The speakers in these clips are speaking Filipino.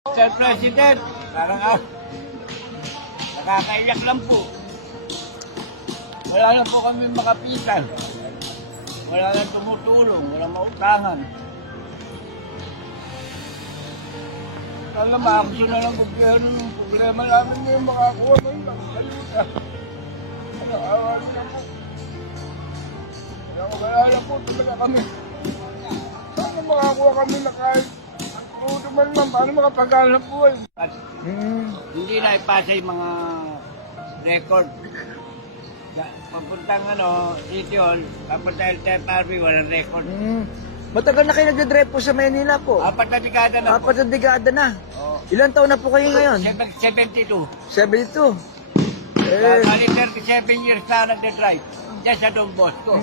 Mr. President, parang nakakaiyak lang po. Wala na po kami makapitan. Wala na tumutulong, wala mautangan. Alam, maaksyon na lang gobyerno ng problema namin ngayon makakuha ng ayuda. Awa na po. Wala na po talaga kami. Paano makakuha kami na kahit tudo man lang, paano makapag-alap po eh. At hindi na ipasa yung mga record. Papuntang City Hall, papuntang LTFRB, walang record. Matagal na kayo nagdadrive po sa Manila po. 4 na dekada na po. 4 na dekada na. Oo. Ilan taon na po kayo ngayon? 72. 72. Bali 37 years na nagdadrive. Diyan sa Don Bosco.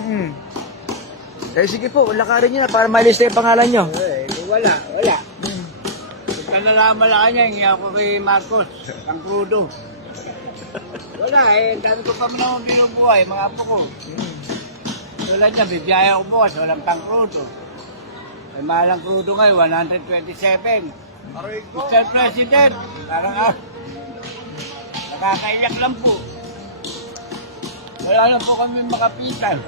Sige po, lakarin nyo na para malista yung pangalan nyo. Wala. Kung nalaman lang niya, hindi ako kay Marcos, ang krudo. Wala dami ko pa naman binubuhay, mga apo ko. Wala niya, bibiyaya ko bukas, walang pang krudo. Ay malang krudo ngayon, 127. Mr. President, parang nakakaiyak lang po. Wala na po kami makapitan.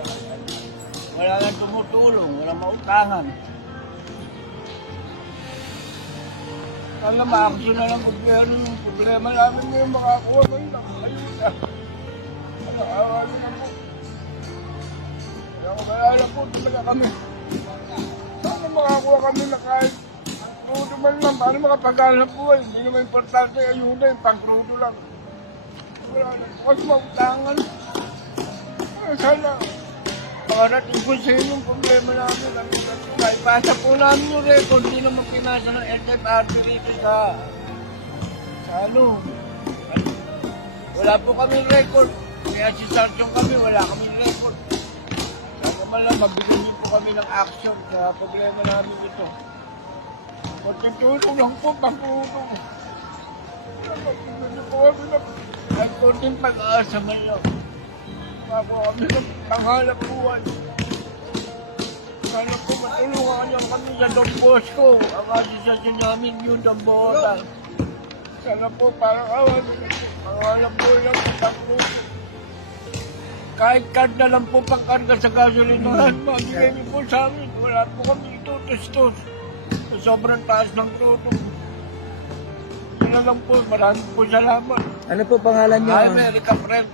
Wala na tumutulong, wala mautangan. Alam, maaksyon na lang gobyerno ng problema namin ngayon makakuha ng ayuda. Awa na po. Wala po talaga kami. Paano makakuha kami na kahit tudo man lang, paano makapag-alap po eh. Hindi naman importante ayuda, yung pang-crudo lang. Wala na po kasi mautangan. Sana makarating po sa inyo yung problema namin. Ipasa po namin yung record. Hindi naman pinasa ng LTFRB dito sa wala po kaming record. Kaya si Sarchong kami, wala kaming record. Sana man lang mabigyan po kami ng action sa problema namin dito. Magtutulong lang po, pang-tulong. Hindi po kami na konting pag-aasa man lang. Bago kami ng panghalap buwan. Sana po matulungan niyo kami sa Don Bosco. Ang asosasyon namin yung Dambota. Sana po parang panghalap buwan lang po. Kahit card na lang po pangkarga sa gasolinahan, magigay niyo po sa amin. Wala po kami itutos-tos. Sobrang taas ng tuto. Yan na lang po. Maraming po salamat. Ano po pangalan nyo? Ay, America Friend.